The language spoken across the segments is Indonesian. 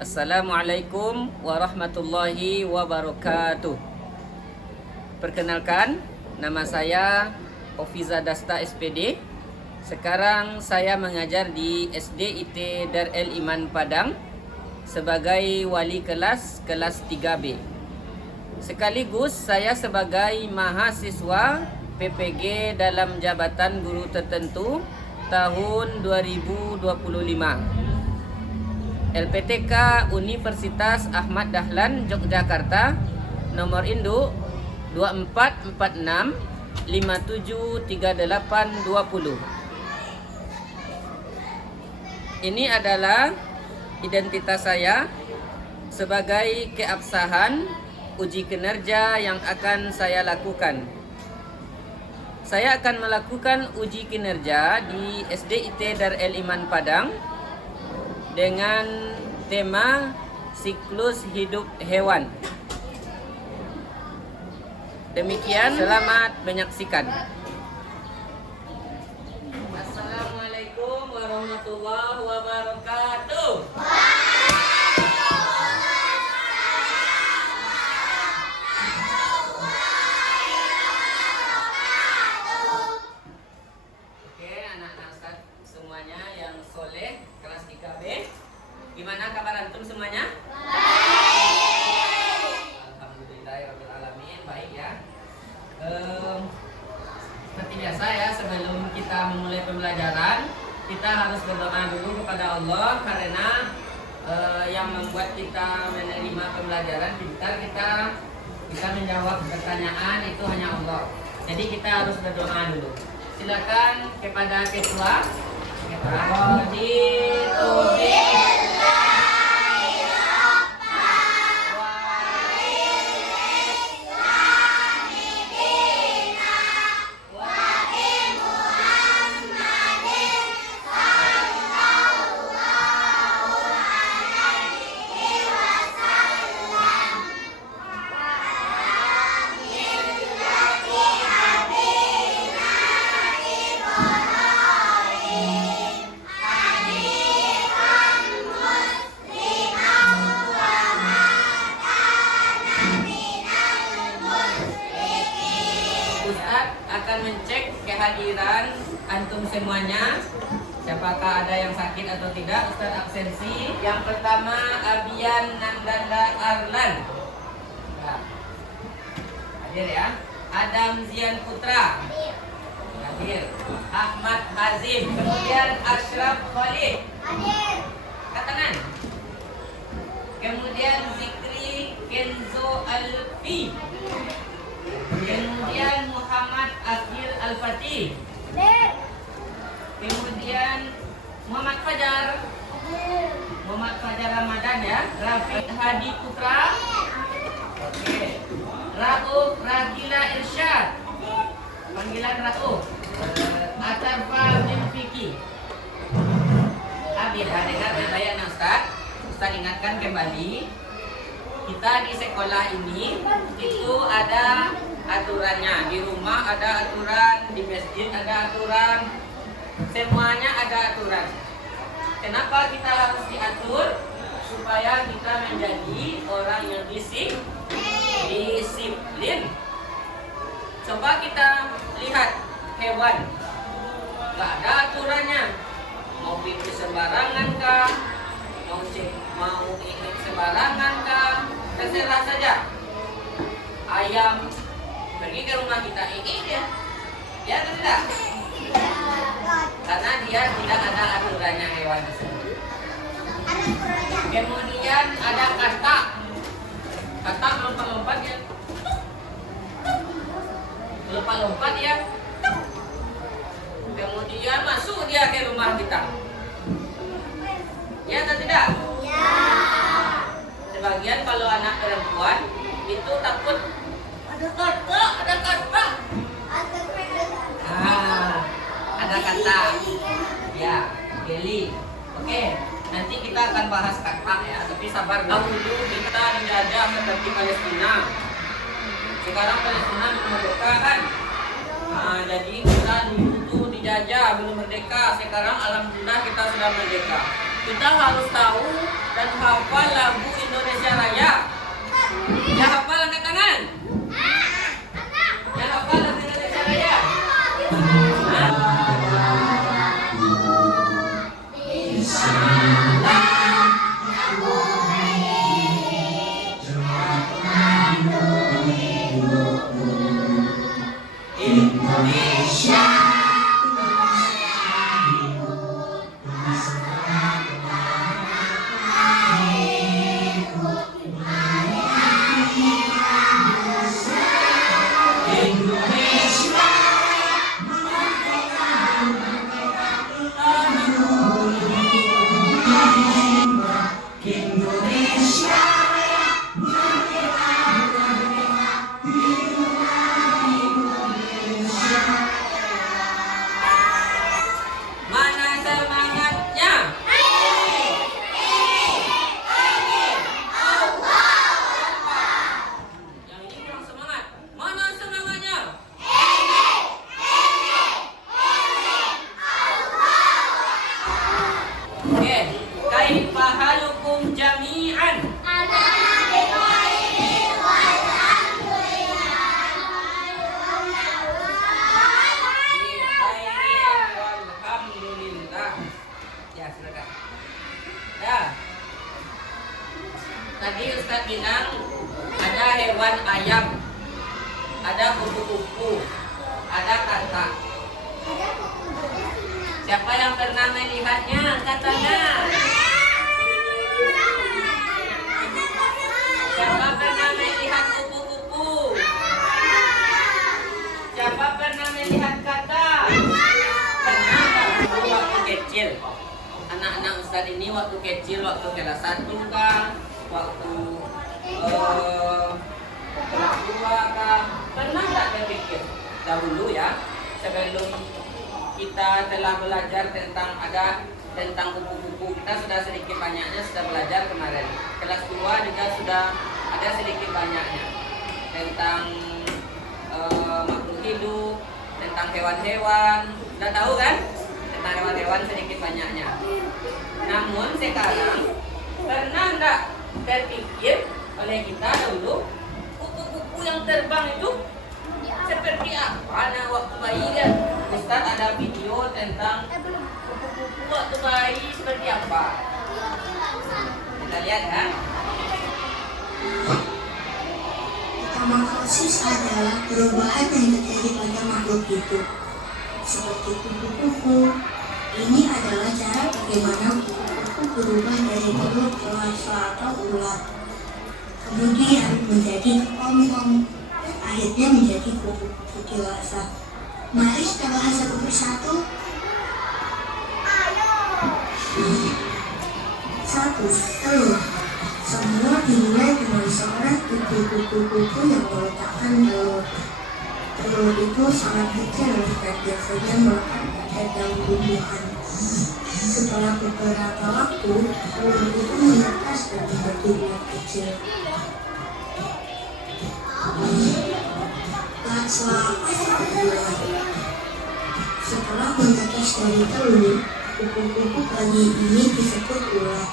Assalamualaikum warahmatullahi wabarakatuh. Perkenalkan, nama saya Ofiza Dasta SPD. Sekarang saya mengajar di SDIT Darul Iman Padang sebagai wali kelas 3B. Sekaligus saya sebagai mahasiswa PPG dalam jabatan guru tertentu tahun 2025. LPTK Universitas Ahmad Dahlan Yogyakarta, nomor induk 2446 573820. Ini adalah identitas saya sebagai keabsahan uji kinerja yang akan saya lakukan. Saya akan melakukan uji kinerja di SDIT Darul Iman Padang dengan tema siklus hidup hewan. Demikian, selamat menyaksikan. Assalamualaikum warahmatullahi wabarakatuh. Oke, anak-anak Ustaz semuanya yang soleh kelas 3B, gimana kabar antum semuanya? Alhamdulillahirrahmanirrahim, baik ya. Seperti biasa ya, sebelum kita memulai pembelajaran, kita harus berdoa dulu kepada Allah, karena yang membuat kita menerima pembelajaran pintar, kita bisa menjawab pertanyaan itu hanya Allah. Jadi kita harus berdoa dulu. Silakan kepada ketua. Ustadz akan mencek kehadiran antum semuanya. Siapakah ada yang sakit atau tidak? Ustadz absensi. Yang pertama, Abian Nandanda Arlan. Hadir ya. Adam Zian Putra. Hadir. Ahmad Hazim. Kemudian Ashraf Khalid. Hadir. Angkat tangan. Kemudian Zikri Kenzo Alfi. Kemudian Muhammad Akhil Al-Fatih. Kemudian Muhammad Fajar. Muhammad Fajar Ramadan ya. Rafiq Hadi Putra. Oke. Rauf Ragila Irsyad. Panggilan Rauf. Atarfa bin Fiki. Abid, dengar baik-baik nah Ustaz. Ustaz ingatkan kembali, kita di sekolah ini itu ada aturannya. Di rumah ada aturan, di masjid ada aturan, semuanya ada aturan. Kenapa kita harus diatur? Supaya kita menjadi orang yang disiplin. Coba kita lihat hewan, nggak ada aturannya. Mau pipis sembarangan kah? Mau ini sembarangan kah? Terserah saja. Ayam pergi ke rumah kita, ini dia, ya atau tidak? Karena dia tidak ada aturannya hewan tersebut. Kemudian ada katak. Katak lompat-lompat ya. Lompat-lompat ya. Kemudian masuk dia ke rumah kita. Ya atau tidak? Ya. Sebagian kalau anak perempuan itu takut ada katak, ada katak. Ada kata. Ya, geli. Oke, nanti kita akan bahas katak ya, tapi sabar dulu. Kita dijajah seperti Palestina. Sekarang Palestina belum merdeka kan? Jadi kita dulu tuh dijajah belum merdeka. Sekarang alhamdulillah kita sudah merdeka. Kita harus tahu dan hafal alaikum jami'an. Alhamdulillah. Ya, silakan. Ya. Tadi Ustaz bilang ada hewan ayam, ada kupu-kupu, ada katak. Siapa yang pernah melihatnya? Katanya. Siapa pernah melihat kupu-kupu? Siapa pernah melihat katak? Pernah nggak dulu waktu kecil? Anak-anak Ustaz ini waktu kecil, waktu kelas 1 kah? Waktu kelas 2 kah? Pernah nggak berpikir? Dahulu ya, sebelum kita telah belajar tentang kupu-kupu, kita sudah sedikit banyaknya sudah belajar kemarin. Kelas 2 juga sudah ada sedikit banyaknya tentang makhluk hidup, tentang hewan-hewan. Sudah tahu kan? Tentang hewan-hewan sedikit banyaknya. Namun sekarang pernah nggak terpikir oleh kita dulu kupu-kupu yang terbang itu seperti apa? Nah, waktu bayi kan Ustaz ada video tentang kupu-kupu waktu bayi seperti apa. Kita lihat kan? Metamorfosis adalah perubahan yang terjadi pada makhluk hidup. Seperti kupu-kupu, ini adalah cara bagaimana kupu-kupu berubah dari telur ke larva atau ulat, kemudian menjadi kepompong, dan akhirnya menjadi kupu-kupu dewasa. Mari kita bahas satu persatu. Satu, telur. Semua dimulai dengan seorang kupu-kupu yang meletakkan telur. Telur itu sangat kecil dan biasanya melekat pada daun tumbuhan. Setelah beberapa waktu, telur itu menetas dan menjadi ulat kecil. Setelah menetas dari telur, kupu-kupu bayi ini disebut ulat.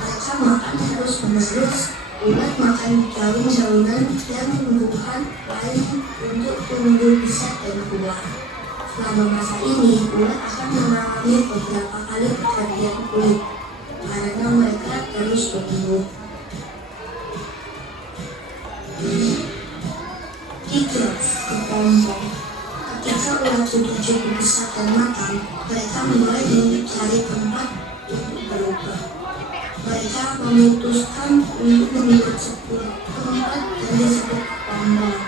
Mereka makan terus-menerus. Ulat makan daun-daunan dan tumbuhan lain untuk tumbuh besar dan kuat. Selama masa ini, ulat akan mengalami beberapa kali pergantian kulit karena mereka terus tumbuh. 3. Kepompong. Ketika ulat sudah cukup besar dan matang, mereka mulai mencari tempat untuk berubah. Mereka memutuskan untuk membentuk sebuah tempat yang disebut kepompong.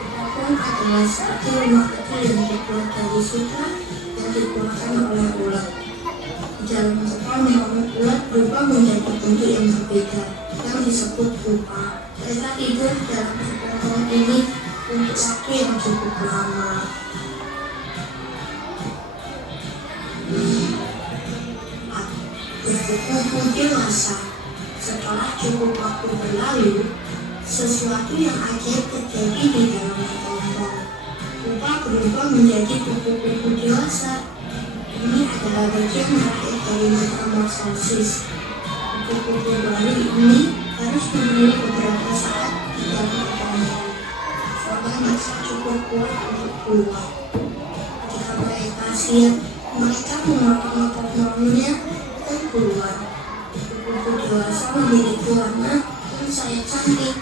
Kepompong adalah seperti rumah kecil yang dibuat dari sutra yang digunakan oleh ulat. Di dalam kepompong, ulat berubah menjadi bentuk yang berbeda yang disebut pupa. Mereka tidur dalam kepompong ini untuk waktu yang cukup lama. Kupu-kupu dewasa. Setelah cukup waktu berlalu, sesuatu yang ajaib terjadi di dalam kepompong. Pupa berubah menjadi kupu-kupu dewasa. Ini adalah bagian terakhir dari metamorfosis. Kupu-kupu baru ini harus menunggu beberapa saat di dalam kepompong sampai mereka cukup kuat untuk keluar. Ketika mereka siap, mereka memotong kepompongnya dan keluar. Kupu-kupu dewasa memiliki warna yang sangat cantik.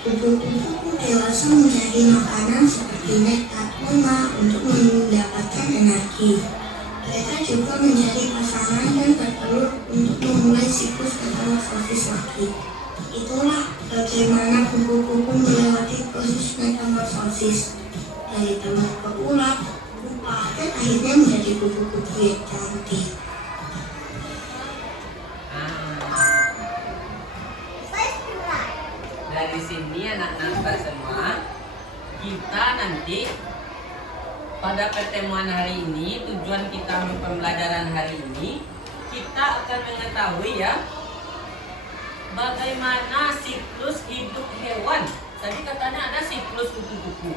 Kupu-kupu dewasa mencari makanan seperti nektar bunga untuk mendapatkan energi. Mereka juga mencari pasangan dan bertelur untuk memulai siklus metamorfosis lagi. Itulah bagaimana kupu-kupu melewati proses metamorfosis dari telur ke ulat, pupa, dan akhirnya menjadi kupu-kupu yang cantik. Dari sini anak-anak semua, kita nanti pada pertemuan hari ini, tujuan kita pembelajaran hari ini, kita akan mengetahui ya bagaimana siklus hidup hewan. Tadi katanya ada siklus kupu-kupu.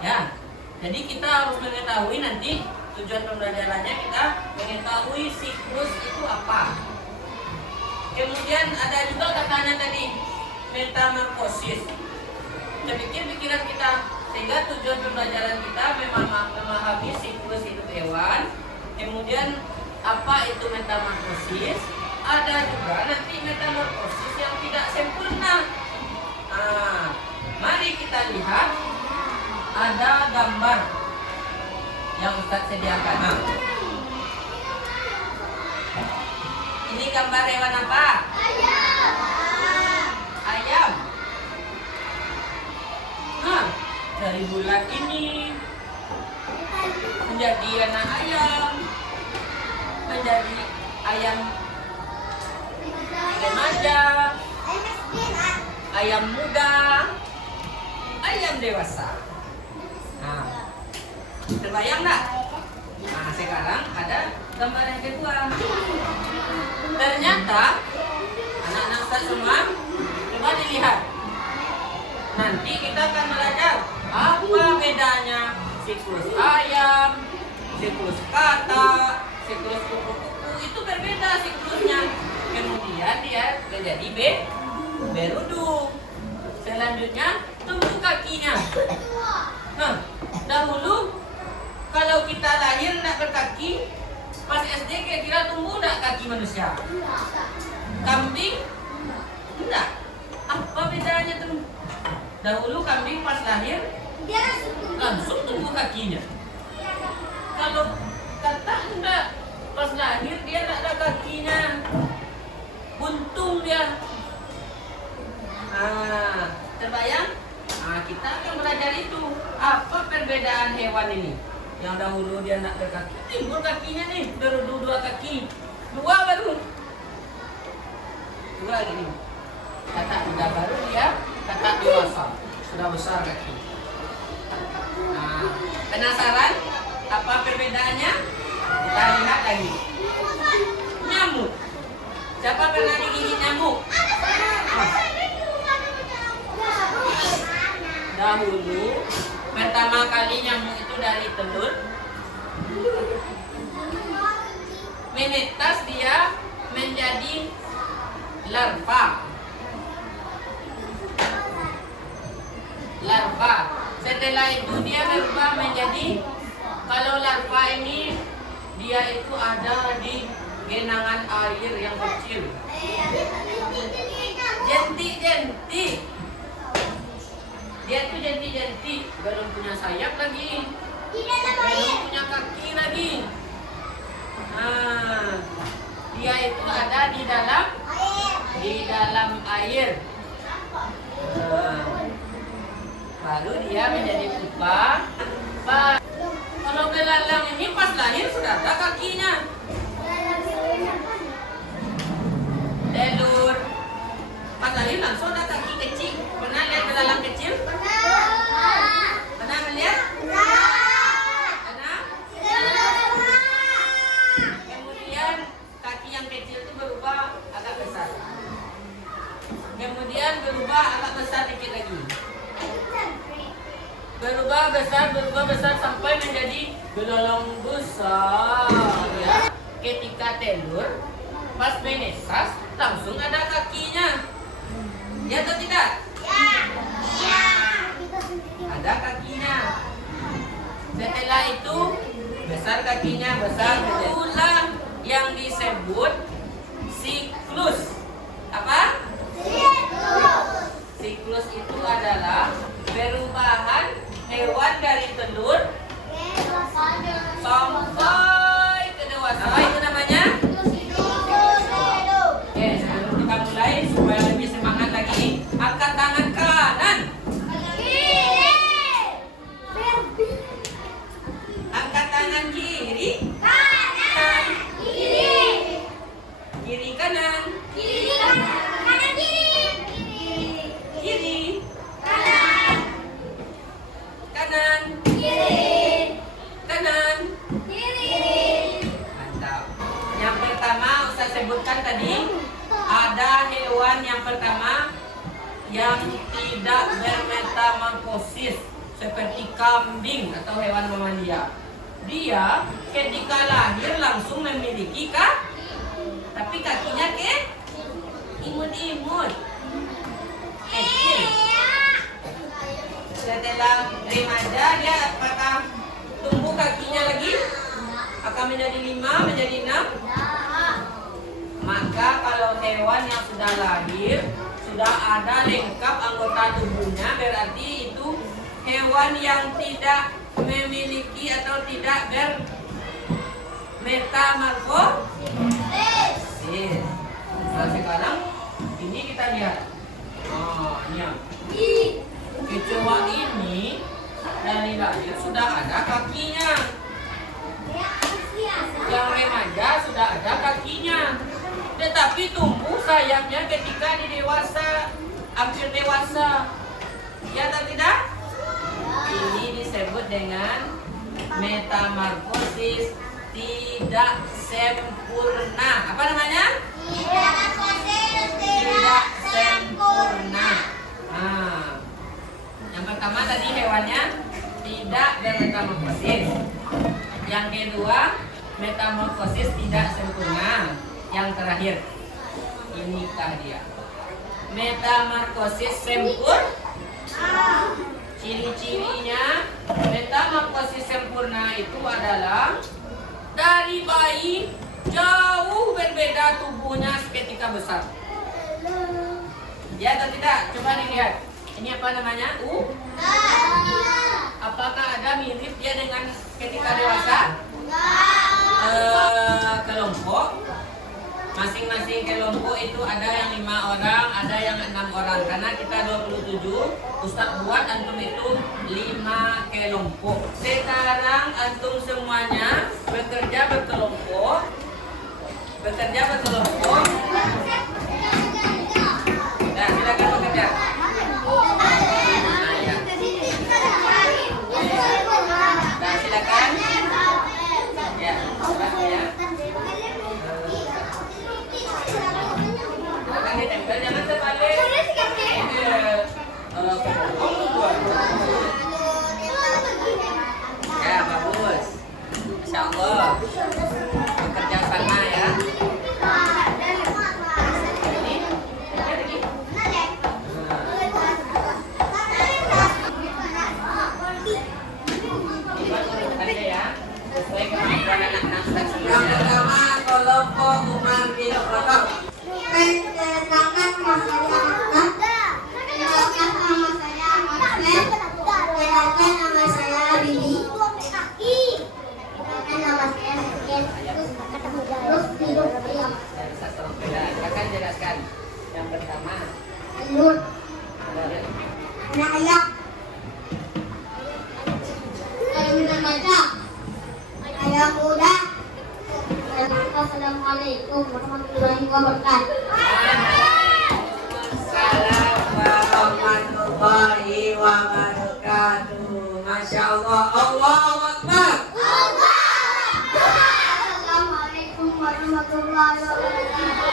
Ya, jadi kita harus mengetahui nanti tujuan pembelajarannya kita mengetahui siklus itu apa. Kemudian ada juga katanya tadi metamorfosis. Saya pikir pikiran kita, sehingga tujuan pembelajaran kita memahami siklus hidup hewan. Kemudian apa itu metamorfosis? Ada juga nanti metamorfosis yang tidak sempurna. Mari kita lihat, ada gambar yang Ustadz sediakan. Ini gambar hewan apa? Ayam. Dari bulan ini menjadi anak ayam, menjadi ayam remaja, ayam muda, ayam dewasa. Terbayang nggak? Sekarang ada gambar yang kedua. Ternyata anak-anak Ustaz semua, coba dilihat. Nanti kita akan belajar apa bedanya siklus ayam, siklus katak, siklus kupu-kupu, itu berbeda siklusnya. Kemudian dia menjadi berudu. Selanjutnya tumbuh kakinya. Dahulu kalau kita lahir tidak berkaki, pas SD kira-kira tumbuh tidak kaki manusia? Kambing? Tidak. Apa bedanya tuh? Dahulu kambing pas lahir langsung tumbuh kakinya. Kalau katak enggak, pas lahir dia tidak ada kakinya, buntung dia. Terbayang? Kita akan belajar itu. Apa perbedaan hewan ini? Yang dahulu dia tidak berkaki, timbul kakinya nih, baru dua kaki, dua baru, dua gini. Katak muda baru dia, katak dewasa, sudah besar kaki. Penasaran apa perbedaannya? Kita lihat lagi. Nyamuk. Siapa pernah digigit nyamuk? Dahulu pertama kali nyamuk itu dari telur, menetas dia menjadi larva. Setelah itu dia berubah menjadi, kalau larva ini dia itu ada di genangan air yang kecil. Jentik. Dia tuh jentik, belum punya sayap lagi, belum punya kaki lagi. Dia itu ada di dalam air. Baru dia menjadi pupa. Kalau belalang ini pas lahir sudah ada kakinya. Telur pas lahir langsung ada kaki kecil. Pernah lihat belalang kecil? Pernah melihat? Pernah? Kemudian kaki yang kecil itu berubah agak besar. Kemudian berubah agak besar dikit lagi. Berubah besar sampai menjadi belalang besar. Ya. Ketika telur pas menetas langsung ada kakinya. Ya atau tidak? Ya. Ada kakinya. Setelah itu besar kakinya, itulah yang disebut siklus. Apa? Siklus itu adalah perubahan hewan dari telur sampai ke dewasa. Apa itu namanya? Oke, sebelum kita mulai supaya lebih semangat lagi, angkat tangan kanan. Angkat tangan kiri. Kanan. Kiri kanan. Kiri. Kanan. Mantap. Yang pertama Ustaz sebutkan tadi, ada hewan yang pertama yang tidak bermetamorfosis seperti kambing atau hewan mamalia. Dia ketika lahir langsung memiliki kaki, tapi kakinya imut-imut. Kecil. Setelah remaja dia apakah tumbuh kakinya lagi? Akan menjadi 5, menjadi 6? Maka kalau hewan yang sudah lahir, sudah ada lengkap anggota tubuhnya, berarti itu hewan yang tidak memiliki atau tidak bermetamorfosis. Nah sekarang ini kita lihat. Oh, ini kecoa ini dari lahir sudah ada kakinya. Yang remaja sudah ada kakinya. Tetapi tumbuh sayapnya ketika di dewasa, hampir dewasa. Ya atau tidak? Ini disebut dengan metamorfosis tidak sempurna. Apa namanya? Tidak sempurna. Nah, yang pertama tadi hewannya tidak bermetamorfosis. Yang kedua, metamorfosis tidak sempurna. Yang terakhir, inikah dia? Metamorfosis sempurna. Ciri-cirinya metamorfosis sempurna itu adalah dari bayi jauh berbeda tubuhnya seketika besar. Ya atau tidak? Coba dilihat. Ini apa namanya? Apakah ada mirip dia dengan ketika dewasa? Kelompok. Masing-masing kelompok itu ada yang 5 orang, ada yang 6 orang. Karena kita 27, Ustaz buat antum itu 5 kelompok. Sekarang antum semuanya bekerja berkelompok. Nah, silakan bekerja. Nah, ya. Nah, silakan. Ya, silakan ya. Silakan ditempel, jangan terbalik. Ya, bagus. Insya Allah. Bekerja sama ya. Yang pertama kelompok Umar bin Khattab. Perkenalkan nama saya Ahmad. Perkenalkan nama saya Ahmad. Perkenalkan nama saya Bibi. Perkenalkan nama saya Sekian. Terus hidup saya. Akan jelaskan. Yang pertama, Nur. Anak ayah. Saya minta baca. Ayah muda. Assalamualaikum warahmatullahi wabarakatuh. Assalamualaikum warahmatullahi wabarakatuh. Masya Allah. Allahu Akbar. Assalamualaikum warahmatullahi wabarakatuh.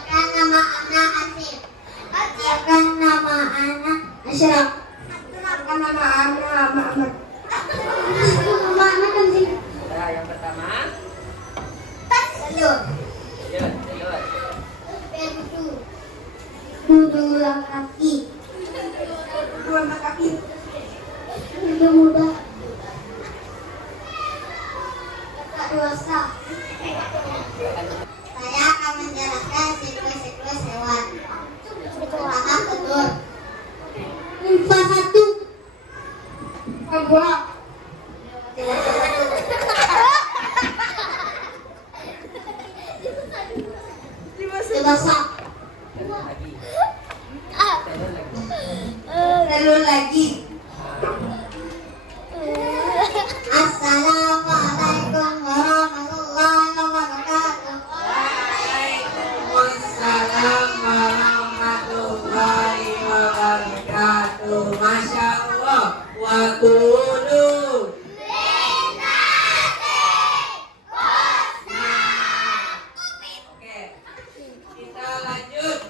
Kenalkan nama anak Asif. Kenalkan nama anak Asyraf. Kenalkan nama anak Muhammad. Nama anak kan sih? Nah, yang pertama, Telur. telur. Pentu. Dua kaki. Dua kaki. Muda muda. Tak dewasa. Saya akan menjelaskan siklus-siklus hewan. Pertama telur. Limpa 1. Kedua. Dewasa. Lagi. Telur lagi. Assalamualaikum warahmatullahi wabarakatuh. Waalaikumsalam warahmatullahi wabarakatuh. Masya Allah. Wa kulu. Oke, kita lanjut.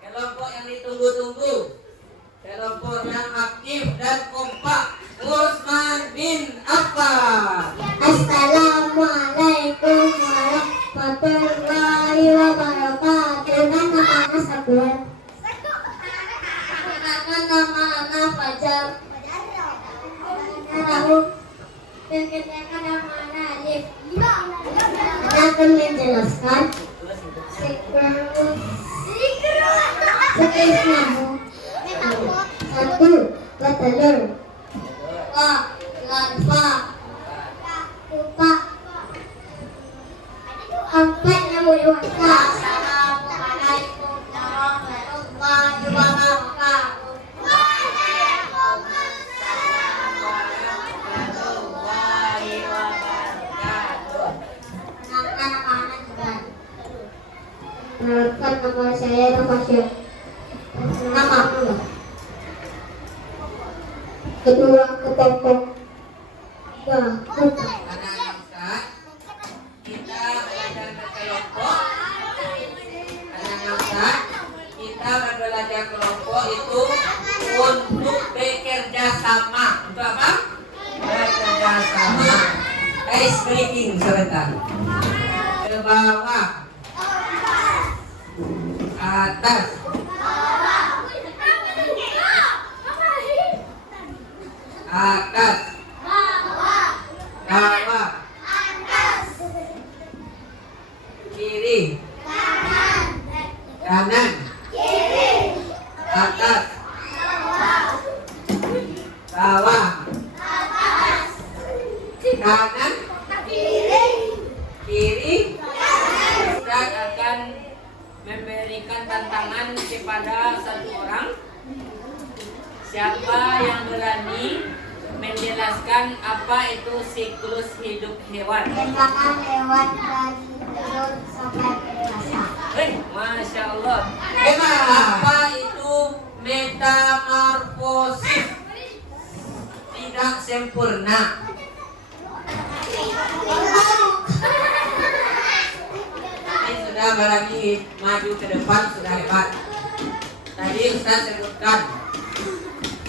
Kelompok yang ditunggu-tunggu. Kelompok yang aktif dan kompak. Utsman bin Affan. Mengerjakan mana alif. Anda akan menjelaskan seterusnya. Satu, petelur. Dua, larva. Lupa. Empat, nyamuk dewasa. Assalamualaikum warahmatullahi wabarakatuh. Anak-anak juga. Perkenalkan, nama saya Nafasya. Nama aku. Kedua, kepompong. Tiga, kuda. Anak-anak Ustaz, kita belajar berkelompok. Anak-anak Ustaz, kita belajar kelompok itu untuk bekerja sama. Untuk apa? Bekerja sama. Guys, breaking sebentar. Ke bawah, atas, atas, bawah, kiri, kanan, atas, bawah, kanan, kiri. Ustaz akan memberikan tantangan kepada satu orang. Siapa yang berani menjelaskan apa itu siklus hidup hewan? Perkembangan hewan dari telur sampai dewasa. Masya Allah. Apa itu metamorfosis? Tidak sempurna. Ini sudah berani maju ke depan, sudah hebat. Tadi Ustaz sebutkan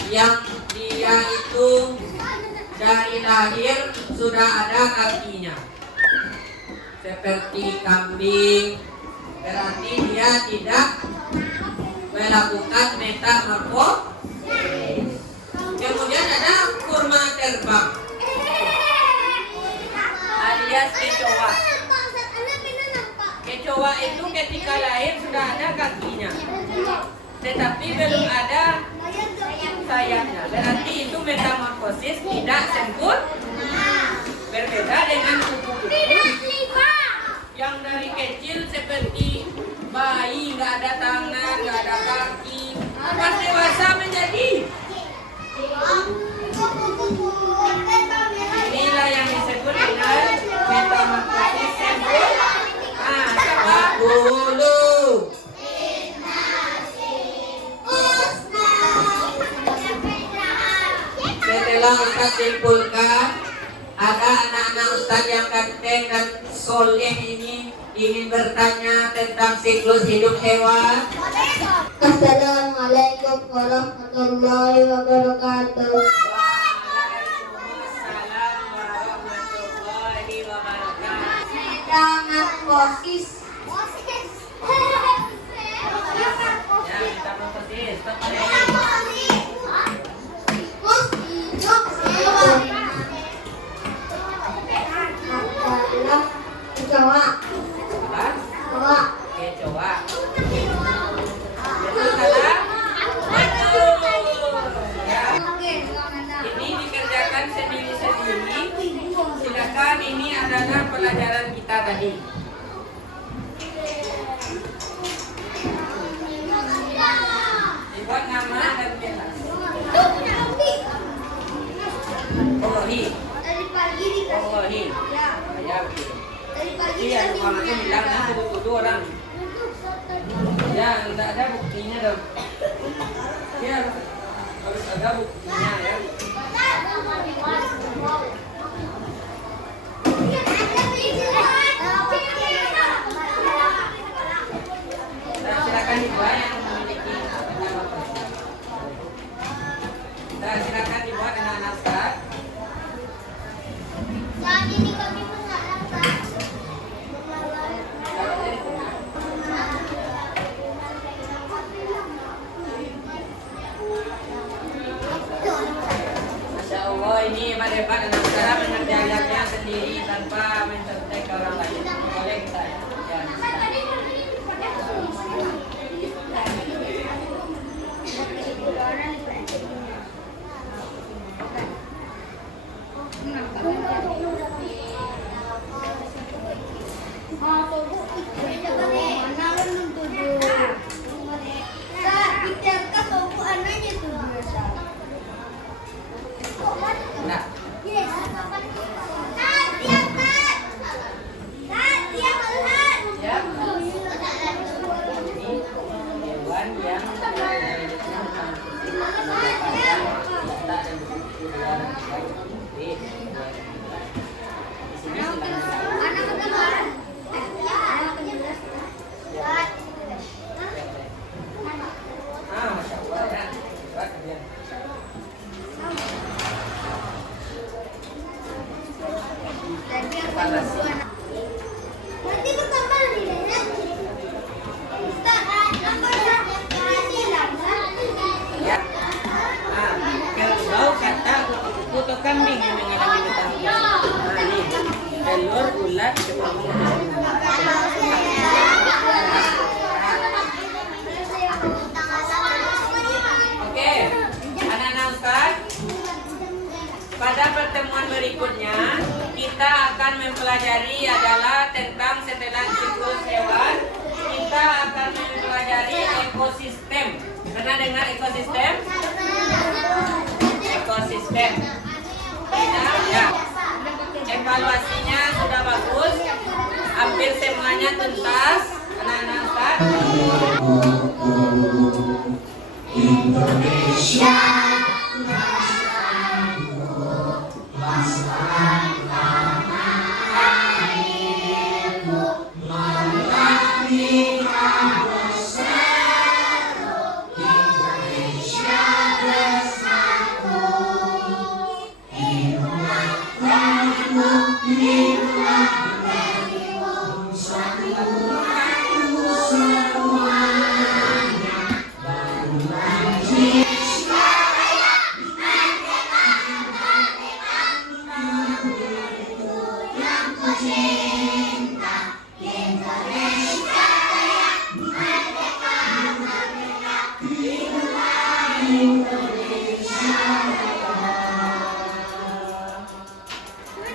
yang dia itu dari lahir sudah ada kakinya, seperti kambing. Berarti dia tidak melakukan metamorfosis. Kemudian ada kurma terbang alias kecoa. Kecoa itu ketika lahir sudah ada kakinya, tetapi belum ada sayapnya. Berarti itu metamorfosis tidak sempurna. Berbeda dengan kupu-kupu yang dari kecil seperti bayi, nggak ada tangan, nggak ada kaki, pas dewasa menjadi. Inilah yang disebut dengan metamorfosis sempurna. Coba dulu. Setelah Ustaz simpulkan, ada anak-anak Ustaz yang ganteng dan soleh ini ingin bertanya tentang siklus hidup hewan. Assalamualaikum warahmatullahi wabarakatuh. Waalaikumsalam warahmatullahi wabarakatuh. Metamorfosis. Ya, metamorfosis. Hidup hewan adalah kecoa. Apa? Kecoa. Kecoa. Betul salah? Betul. Ya. Ini dikerjakan sendiri-sendiri. Silakan, ini adalah pelajaran kita tadi. Dibuat nama dan kelas. Wallahi. Dari pagi Wallahi. ya. Ya, betul. Dari pagi Iya, kalau aku bilang nanti tuduh orang. Ya, enggak ada buktinya dong. Ya, harus ada buktinya ya. Nah, silakan dibuat yang memiliki metamorfosis. Nah, silakan dibuat anak-anak Ustaz. Saat ini kami mengharapkan Masya Allah, ini hebat-hebat anak Ustaz. tanpa mencontek ke orang lain. Boleh kita ya. Nah, hewan yang Masya Allah ya. Ya. Kalau kata kutu kambing yang mengalami ketahuan. Nah, ini telur, ulat, Oke, anak-anak Ustaz, pada pertemuan berikutnya kita akan mempelajari adalah tentang setelah siklus hewan, kita akan mempelajari ekosistem. Pernah dengar ekosistem? Ekosistem. Ya. Evaluasinya sudah bagus, hampir semuanya tuntas, anak-anak Ustaz. Indonesia.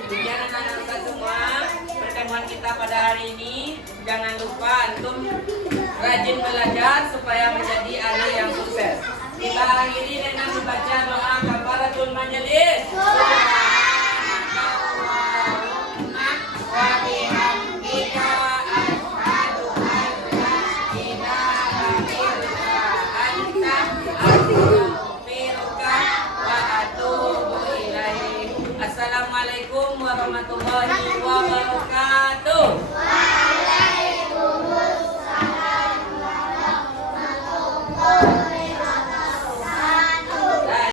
Demikian anak-anak Ustaz semua, pertemuan kita pada hari ini. Jangan lupa antum rajin belajar supaya menjadi anak yang sukses. Kita akhiri dengan membaca doa kafaratul majelis.